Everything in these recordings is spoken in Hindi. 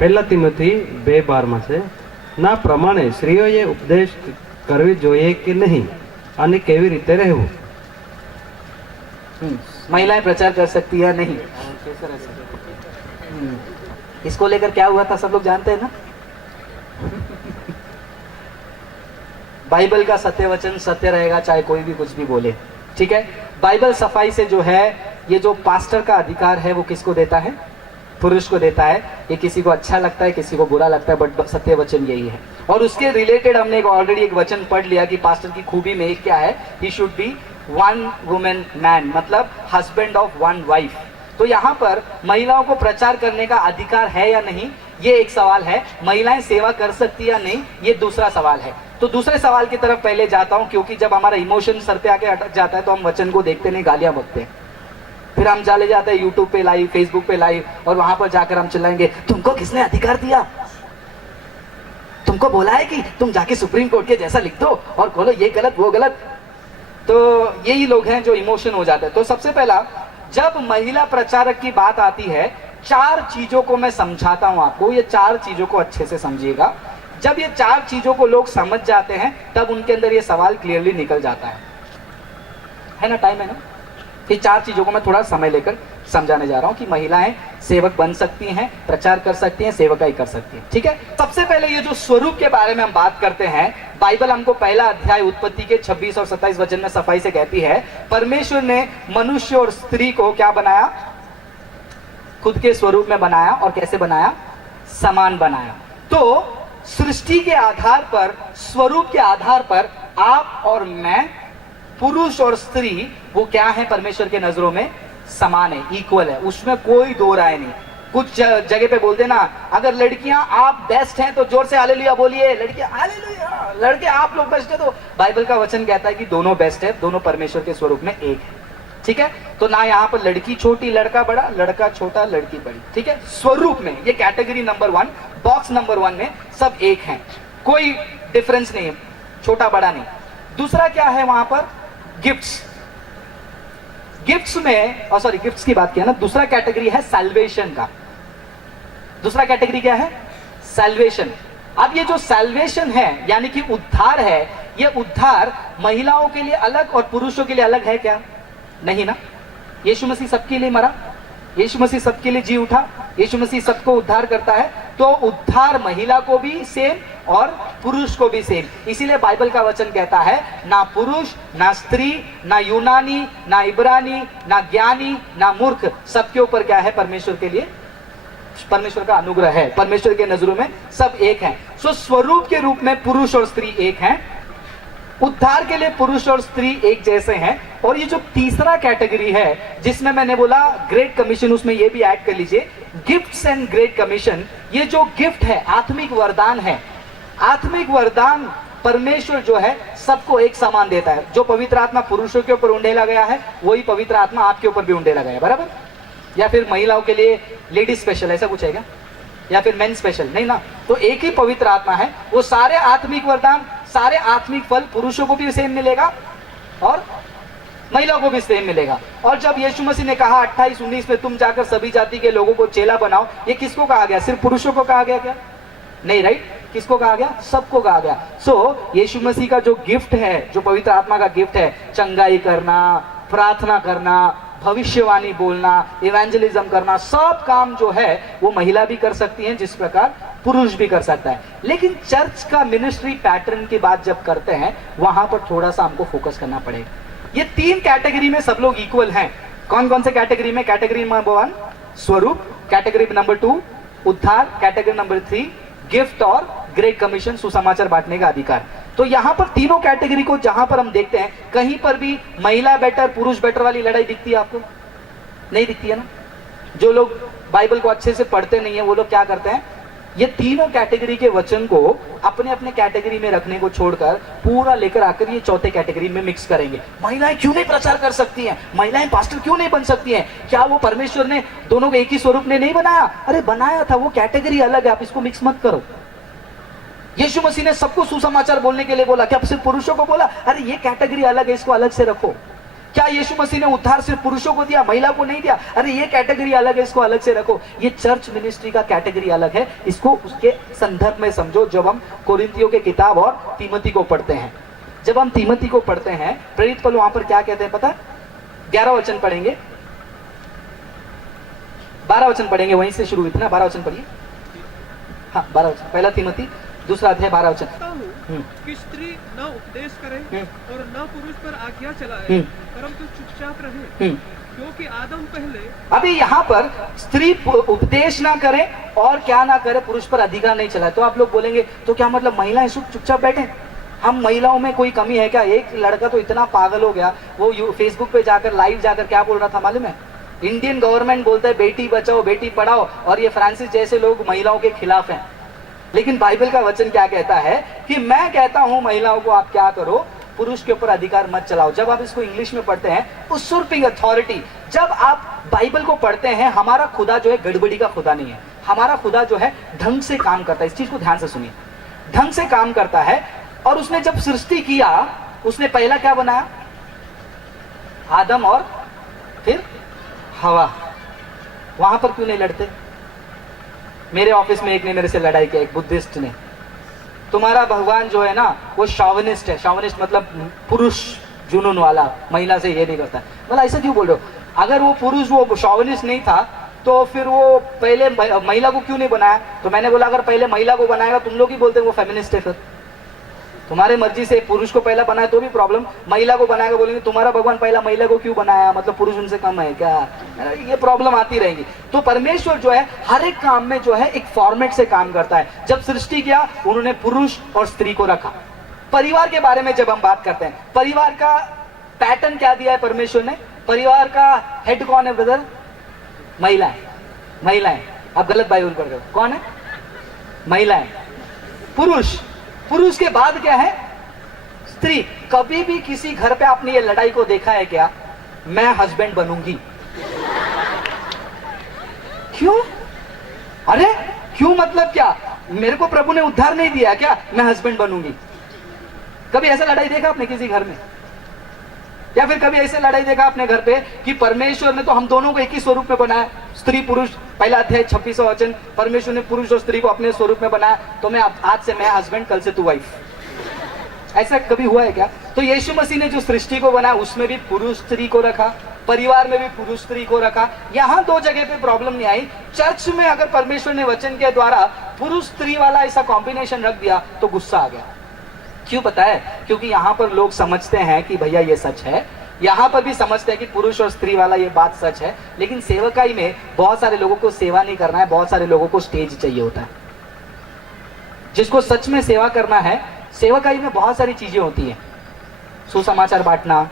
પહેલા તિમોથી 2:12 છે ના પ્રમાણે સ્ત્રીઓએ ઉપદેશ કરવી જોઈએ કે નહીં અને કેવી રીતે રહેવું. महिलाएं प्रचार कर सकती है नहीं, इसको लेकर क्या हुआ था सब लोग जानते हैं ना. बाइबल का सत्य वचन सत्य रहेगा चाहे कोई भी कुछ भी बोले. ठीक है, बाइबल सफाई से जो है ये जो पास्टर का अधिकार है वो किसको देता है? पुरुष को देता है. ये किसी को अच्छा लगता है किसी को बुरा लगता है, बट सत्य वचन यही है. और उसके रिलेटेड हमने ऑलरेडी एक वचन पढ़ लिया कि पास्टर की खूबी में एक क्या है, he should be one women man, मतलब हस्बैंड ऑफ वन वाइफ. तो यहाँ पर महिलाओं को प्रचार करने का अधिकार है या नहीं, ये एक सवाल है. महिलाएं सेवा कर सकती है या नहीं, ये दूसरा सवाल है. तो दूसरे सवाल की तरफ पहले जाता हूं, क्योंकि जब हमारा इमोशन सर पे आके अटक जाता है तो हम वचन को देखते नहीं, गालियां बकते हैं. फिर हम चले जाते हैं यूट्यूब पे लाइव, फेसबुक पे लाइव, और वहां पर जाकर हम चिल्लाएंगे तुमको किसने अधिकार दिया, तुमको बोला है कि तुम जाके सुप्रीम कोर्ट के जैसा लिख दो और बोलो ये गलत वो गलत. तो यही लोग हैं जो इमोशन हो जाते हैं. तो सबसे पहला, जब महिला प्रचारक की बात आती है, 4 चीजों को मैं समझाता हूं आपको. ये 4 चीजों को अच्छे से समझिएगा. जब ये 4 चीजों को लोग समझ जाते हैं तब उनके अंदर ये सवाल क्लियरली निकल जाता है ना. टाइम है ना. ये 4 चीजों को मैं थोड़ा समय लेकर समझाने जा रहा हूं कि महिलाएं सेवक बन सकती हैं, प्रचार कर सकती हैं, सेवकाई कर सकती हैं. ठीक है, सबसे पहले ये जो स्वरूप के बारे में हम बात करते हैं, बाइबल हमको पहला अध्याय उत्पत्ति के 26 और 27 वचन में सफाई से कहती है, परमेश्वर ने मनुष्य और स्त्री को क्या बनाया? खुद के स्वरूप में बनाया. और कैसे बनाया? समान बनाया. तो सृष्टि के आधार पर, स्वरूप के आधार पर आप और मैं, पुरुष और स्त्री, वो क्या है परमेश्वर के नजरों में? समान है, इक्वल है. उसमें कोई दो राय नहीं. कुछ जगह पे बोलते ना, अगर लड़कियां आप बेस्ट हैं तो जोर से हालेलुया बोलिए, लड़कियां हालेलुया, लड़के आप लोग बेस्ट है. तो बाइबल का वचन कहता है कि दोनों बेस्ट है, दोनों परमेश्वर के स्वरूप में एक है. ठीक है, तो ना यहाँ पर लड़की छोटी लड़का बड़ा, लड़का छोटा लड़की बड़ी. ठीक है, स्वरूप में ये कैटेगरी नंबर 1, बॉक्स नंबर 1 में सब एक हैं, कोई डिफरेंस नहीं है, छोटा बड़ा नहीं. दूसरा क्या है वहां पर? गिफ्ट्स. गिफ्ट्स में, सॉरी गिफ्ट्स की बात किया ना. दूसरा कैटेगरी है सैल्वेशन का. दूसरा कैटेगरी क्या है? सैल्वेशन. अब ये जो सैल्वेशन है यानी कि उद्धार है, ये उद्धार महिलाओं के लिए अलग और पुरुषों के लिए अलग है क्या? नहीं ना. यीशु मसीह सबके लिए मरा, यीशु मसीह सबके लिए जी उठा, यीशु मसीह सबको उद्धार करता है. तो उद्धार महिला को भी सेम और पुरुष को भी सेम. इसीलिए बाइबल का वचन कहता है, ना पुरुष ना स्त्री, ना यूनानी ना इब्रानी, ना ज्ञानी ना मूर्ख, सबके ऊपर क्या है? परमेश्वर के लिए परमेश्वर का अनुग्रह है. परमेश्वर के नजरों में सब एक हैं. सो स्वरूप के रूप में पुरुष और स्त्री एक हैं, उद्धार के लिए पुरुष और स्त्री एक जैसे हैं. और ये जो तीसरा कैटेगरी है जिसमें मैंने बोला ग्रेट कमीशन, उसमें ये भी ऐड कर लीजिए, गिफ्ट्स एंड ग्रेट कमीशन. ये जो गिफ्ट है, आत्मिक वरदान है. आत्मिक वरदान परमेश्वर जो है सबको एक समान देता है. जो पवित्र आत्मा पुरुषों के ऊपर उंडेला गया है, वही पवित्र आत्मा आपके ऊपर भी उंडेला गया है. बराबर? या फिर महिलाओं के लिए लेडीज स्पेशल, ऐसा कुछ है क्या? या फिर मेन स्पेशल? नहीं ना. तो एक ही पवित्र आत्मा है. वो सारे आत्मिक वरदान, सारे आत्मिक फल पुरुषों को भी सेम मिलेगा और महिलाओं को भी सेम मिलेगा. और जब यीशु मसीह ने कहा 28-19 में, तुम जाकर सभी जाति के लोगों को चेला बनाओ, ये किसको कहा गया? सिर्फ पुरुषों को कहा गया क्या? नहीं, राइट. किसको कहा गया? सबको कहा गया. सो यीशु मसीह का जो गिफ्ट है, जो पवित्र आत्मा का गिफ्ट है, चंगाई करना, प्रार्थना करना, भविष्यवाणी बोलना, इवेंजलिज्म करना, सब काम जो है वो महिला भी कर सकती है जिस प्रकार पुरुष भी कर सकता है. लेकिन चर्च का मिनिस्ट्री पैटर्न की बात जब करते हैं, वहां पर थोड़ा सा हमको फोकस करना पड़ेगा. ये 3 कैटेगरी में सब लोग इक्वल हैं. कौन कौन से कैटेगरी में? कैटेगरी नंबर 1 स्वरूप, कैटेगरी नंबर 2 उद्धार, कैटेगरी नंबर 3 गिफ्ट और ग्रेट कमीशन, सुसमाचार बांटने का अधिकार. तो यहां पर तीनों कैटेगरी को जहां पर हम देखते हैं, कहीं पर भी महिला बेटर पुरुष बेटर वाली लड़ाई दिखती है आपको? नहीं दिखती है ना. जो लोग बाइबल को अच्छे से पढ़ते नहीं है वो लोग क्या करते हैं, ये तीनों कैटेगरी के वचन को अपने अपने कैटेगरी में रखने को छोड़कर पूरा लेकर आकर ये चौथे कैटेगरी में मिक्स करेंगे. महिलाएं क्यों नहीं प्रचार कर सकती हैं? महिलाएं पास्टर क्यों नहीं बन सकती हैं? क्या वो परमेश्वर ने दोनों को एक ही स्वरूप ने नहीं बनाया? अरे बनाया था, वो कैटेगरी अलग है, आप इसको मिक्स मत करो. यीशु मसीह ने सबको सुसमाचार बोलने के लिए बोला, क्या सिर्फ पुरुषों को बोला? अरे ये कैटेगरी अलग है, इसको अलग से रखो. क्या यीशु मसीह ने उद्धार सिर्फ पुरुषों को दिया, महिला को नहीं दिया? अरे ये कैटेगरी अलग है, इसको अलग से रखो। ये चर्च मिनिस्ट्री का कैटेगरी अलग है, इसको उसके संदर्भ में समझो। जब हम कोरिन्थियों के किताब और तीमोथी को पढ़ते हैं, जब हम तीमोथी को पढ़ते हैं, प्रेरित पौलुस वहां पर क्या कहते हैं पता है? 11 वचन पढ़ेंगे, 12 वचन पढ़ेंगे, वहीं से शुरू हुई थी ना, 12 वचन पढ़िए। हाँ 12 वचन, पहला तीमोथी 2 अध्याय 12 वचन। कि स्त्री न उपदेश करे और न पुरुष पर आज्ञा चलाए, परंतु चुपचाप रहे, क्योंकि आदम पहले। अभी यहाँ पर स्त्री उपदेश ना करे और क्या ना करे, पुरुष पर अधिकार नहीं चलाए। तो आप लोग बोलेंगे तो क्या मतलब महिलाएं चुपचाप बैठे? हम महिलाओं में कोई कमी है क्या? एक लड़का तो इतना पागल हो गया, वो फेसबुक पे जाकर लाइव जाकर क्या बोल रहा था मालूम है? इंडियन गवर्नमेंट बोलता है बेटी बचाओ बेटी पढ़ाओ, और ये फ्रांसिस जैसे लोग महिलाओं के खिलाफ हैं। लेकिन बाइबल का वचन क्या कहता है कि मैं कहता हूं महिलाओं को आप क्या करो, पुरुष के ऊपर अधिकार मत चलाओ। जब आप इसको इंग्लिश में पढ़ते हैं उsurping अथॉरिटी, जब आप बाइबल को पढ़ते हैं, हमारा खुदा जो है गड़बड़ी का खुदा नहीं है, हमारा खुदा जो है ढंग से काम करता है। इस चीज को ध्यान से सुनिए, ढंग से काम करता है। और उसने जब सृष्टि किया, उसने पहला क्या बनाया? आदम और फिर हवा। वहां पर क्यों नहीं लड़ते? मेरे ऑफिस में एक ने मेरे से लड़ाई किया, एक बुद्धिस्ट ने, तुम्हारा भगवान जो है ना वो शॉविनिस्ट है। शॉविनिस्ट मतलब पुरुष जुनून वाला, महिला से ये नहीं करता। मतलब ऐसा क्यों बोल रहे हो? अगर वो पुरुष वो शॉविनिस्ट नहीं था तो फिर वो पहले महिला को क्यों नहीं बनाया? तो मैंने बोला अगर पहले महिला को बनाएगा, तुम लोग ही बोलते वो फेमिनिस्ट है। फिर तुम्हारे मर्जी से पुरुष को पहला बनाया तो भी प्रॉब्लम, महिला को बनाएगा बोलेंगे तुम्हारा भगवान पहला महिला को क्यों बनाया, मतलब पुरुष उनसे कम है क्या? ये प्रॉब्लम आती रहेंगी। तो परमेश्वर जो है हर एक काम में जो है एक फॉर्मेट से काम करता है। जब सृष्टि किया उन्होंने पुरुष और स्त्री को रखा। परिवार के बारे में जब हम बात करते हैं, परिवार का पैटर्न क्या दिया है परमेश्वर ने? परिवार का हेड कौन है ब्रदर? महिलाएं। महिलाएं, आप गलत बाइबल पढ़ रहे हो। कौन है? महिलाएं। पुरुष, पुरुष के बाद क्या है? स्त्री। कभी भी किसी घर पे आपने ये लड़ाई को देखा है क्या? मैं हस्बैंड बनूंगी। क्यों? अरे क्यों मतलब क्या? मेरे को प्रभु ने उद्धार नहीं दिया क्या मैं हस्बैंड बनूंगी? कभी ऐसा लड़ाई देखा आपने किसी घर में? या फिर कभी ऐसे लड़ाई देखा आपने घर पे कि परमेश्वर ने तो हम दोनों को एक ही स्वरूप में बनाया, स्त्री पुरुष, पहला अध्याय 26वां वचन, परमेश्वर ने पुरुष और स्त्री को अपने स्वरूप में बनाया, तो मैं आज से मैं हस्बैंड, कल से तू वाइफ। ऐसा कभी हुआ है क्या? तो यीशु मसीह ने जो सृष्टि को बनाया उसमें भी पुरुष स्त्री को रखा, परिवार में भी पुरुष स्त्री को रखा। यहां दो जगह पे प्रॉब्लम नहीं आई। चर्च में अगर परमेश्वर ने वचन के द्वारा पुरुष स्त्री वाला ऐसा कॉम्बिनेशन रख दिया तो गुस्सा आ गया। क्यों पता है? क्योंकि यहाँ पर लोग समझते हैं कि भैया ये सच है, यहाँ पर भी समझते हैं कि पुरुष और स्त्री वाला ये बात सच है, लेकिन सेवकाई में बहुत सारे लोगों को सेवा नहीं करना है, बहुत सारे लोगों को स्टेज चाहिए होता है। जिसको सच में सेवा करना है, सेवकाई में बहुत सारी चीजें होती हैं, सुसमाचार बांटना,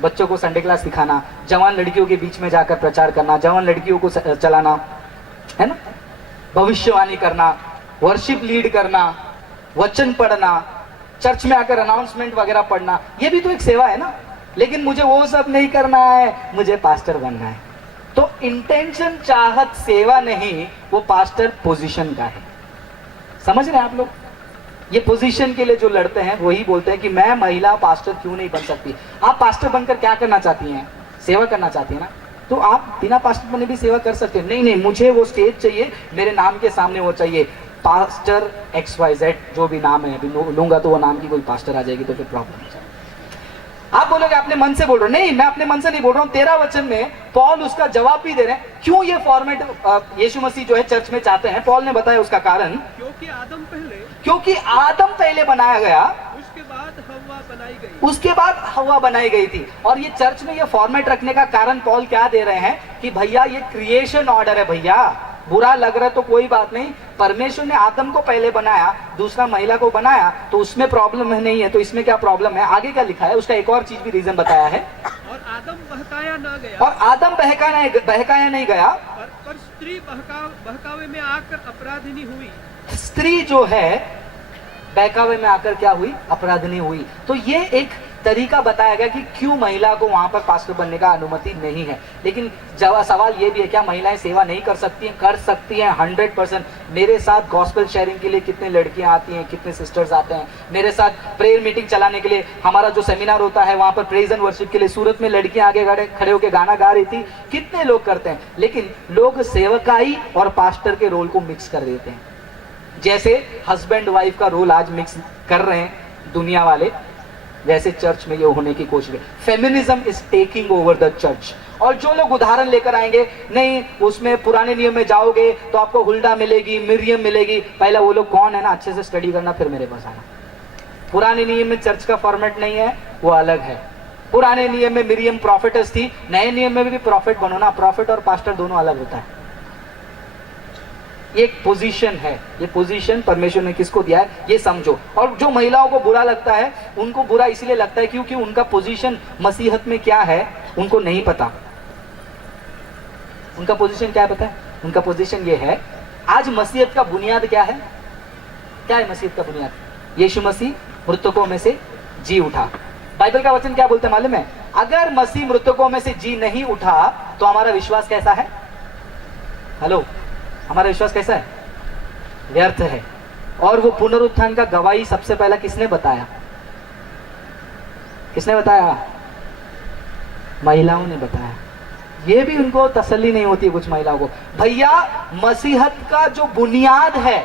बच्चों को संडे क्लास सिखाना, जवान लड़कियों के बीच में जाकर प्रचार करना, जवान लड़कियों को चलाना, है ना, भविष्यवाणी करना, वर्शिप लीड करना, वचन पढ़ना, चर्च में आकर अनाउंसमेंट वगैरह पढ़ना, ये भी तो एक सेवा है ना। लेकिन मुझे वो सब नहीं करना है, मुझे पास्टर बनना है। तो इंटेंशन चाहत सेवा नहीं, वो पास्टर पोजीशन का है। समझ रहे हैं आप लोग? ये पोजीशन के लिए जो लड़ते हैं वही बोलते हैं कि मैं महिला पास्टर क्यों नहीं बन सकती। आप पास्टर बनकर क्या करना चाहती हैं? सेवा करना चाहती है ना, तो आप बिना पास्टर बने भी सेवा कर सकते हैं। नहीं नहीं, मुझे वो स्टेज चाहिए, मेरे नाम के सामने वो चाहिए, पास्टर XYZ जो भी नाम है, अभी लूंगा तो वो नाम की कोई पास्टर आ जाएगी तो फिर प्रॉब्लम हो जाएगी। आप बोलोगे अपने मन से बोल रहे हो। नहीं, मैं अपने मन से नहीं बोल रहा हूं, 13 वचन में पॉल उसका जवाब भी दे रहे हैं। क्यों ये फॉर्मेट यीशु मसीह जो है चर्च में चाहते हैं? पॉल ने बताया उसका कारण, क्योंकि आदम पहले बनाया गया, उसके बाद हव्वा बनाई गई, उसके बाद हव्वा बनाई गई थी। और ये चर्च में ये फॉर्मेट रखने का कारण पॉल क्या दे रहे हैं कि भैया ये क्रिएशन ऑर्डर है। भैया बुरा लग रहा है तो कोई बात नहीं, परमेश्वर ने आदम को पहले बनाया, दूसरा महिला को बनाया, तो उसमें प्रॉब्लम नहीं है, तो इसमें क्या प्रॉब्लम है? आगे क्या लिखा है उसका एक और चीज भी रीजन बताया है। और आदम बहकाया ना गया, और आदम बहकाया नहीं गया, पर स्त्री बहकावे में आकर अपराधिनी हुई। स्त्री जो है बहकावे में आकर क्या हुई? अपराधिनी हुई। तो ये एक तरीका बताया गया कि क्यों महिला को वहां पर पास्टर बनने का अनुमति नहीं है। लेकिन जब सवाल ये भी है, क्या महिलाएं सेवा नहीं कर सकती हैं? कर सकती हैं 100%। मेरे साथ गॉस्पेल शेयरिंग के लिए कितने लड़कियां आती हैं, कितने सिस्टर्स आते हैं मेरे साथ प्रेयर मीटिंग चलाने के लिए। हमारा जो सेमिनार होता है वहां पर प्रेज एंड वर्शिप के लिए सूरत में लड़कियां आगे खड़े होकर गाना गा रही थी, कितने लोग करते हैं। लेकिन लोग सेवकाई और पास्टर के रोल को मिक्स कर देते हैं, जैसे हस्बैंड वाइफ का रोल आज मिक्स कर रहे हैं दुनिया वाले, वैसे चर्च में ये होने की कोशिश है। Feminism is taking over the church. और जो लोग उदाहरण लेकर आएंगे, नहीं उसमें पुराने नियम में जाओगे तो आपको हुल्डा मिलेगी, मिरियम मिलेगी, पहले वो लोग कौन है ना अच्छे से स्टडी करना, फिर मेरे पास आना। पुराने नियम में चर्च का फॉर्मेट नहीं है, वो अलग है। पुराने नियम में मिरियम प्रॉफिटस थी, नए नियम में भी प्रॉफिट बनो ना, प्रॉफिट और पास्टर दोनों अलग होता है। ये एक पोजीशन है, ये पोजीशन परमेश्वर ने किसको दिया है ये समझो। और जो महिलाओं को बुरा लगता है, उनको बुरा इसलिए लगता है क्योंकि उनका पोजीशन मसीहत में क्या है उनको नहीं पता। उनका पोजीशन क्या है पता है? उनका पोजीशन ये है, आज मसीहत का बुनियाद क्या है? क्या है मसीहत का बुनियाद? यीशु मसीह मृतकों में से जी उठा। बाइबल का वचन क्या बोलते हैं मालूम है? अगर मसीह मृतकों में से जी नहीं उठा तो हमारा विश्वास कैसा है? हेलो, हमारा विश्वास कैसा है? व्यर्थ है। और वो पुनरुत्थान का गवाही सबसे पहला किसने बताया? किसने बताया? महिलाओं ने बताया। ये भी उनको तसल्ली नहीं होती है कुछ महिलाओं को, भैया मसीहत का जो बुनियाद है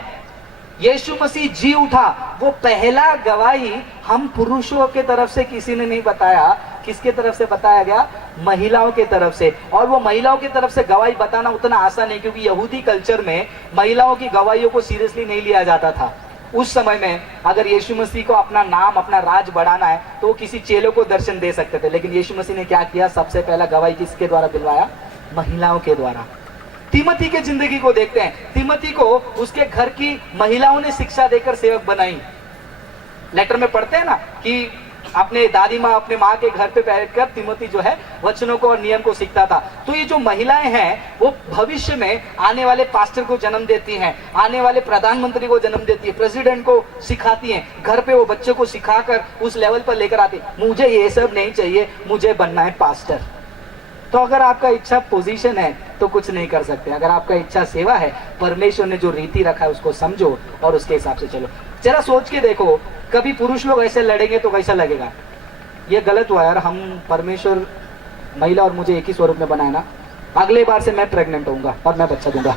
यीशु मसीह जी उठा, वो पहला गवाही हम पुरुषों के तरफ से किसी ने नहीं बताया। किसके तरफ से बताया गया? महिलाओं के तरफ से। और वो महिलाओं की तरफ से गवाही बताना उतना आसान नहीं, क्योंकि यहूदी कल्चर में महिलाओं की गवाहियों को सीरियसली नहीं लिया जाता था। उस समय में अगर यीशु मसीह को अपना नाम, अपना राज बढ़ाना है तो वो किसी चेलों को दर्शन दे सकते थे, लेकिन यीशु मसीह ने क्या किया? सबसे पहला गवाही किसके द्वारा दिलवाया? महिलाओं के द्वारा। तिमोथी के जिंदगी को देखते हैं। तिमोथी को उसके घर की महिलाओं ने शिक्षा देकर सेवक बनाई। लेटर में पढ़ते हैं ना कि अपने दादी माँ, अपने माँ के घर पे बैठकर तिमोथी जो है वचनों को और नियम को सीखता था। तो ये जो महिलाएं हैं वो भविष्य में आने वाले पास्टर को जन्म देती हैं, आने वाले प्रधानमंत्री को जन्म देती है, प्रेसिडेंट को सिखाती हैं। घर पे वो बच्चों को सिखाकर उस लेवल पर लेकर आती। मुझे ये सब नहीं चाहिए, मुझे बनना है पास्टर। तो अगर आपका इच्छा पोजीशन है तो कुछ नहीं कर सकते। अगर आपका इच्छा सेवा है, परमेश्वर ने जो रीति रखा है उसको समझो और उसके हिसाब से चलो। जरा सोच के देखो, कभी पुरुष लोग ऐसे लड़ेंगे तो कैसा लगेगा? ये गलत हुआ यार, हम परमेश्वर महिला और मुझे एक ही स्वरूप में बनाया ना, अगले बार से मैं प्रेग्नेंट होऊंगा और मैं बच्चा दूंगा।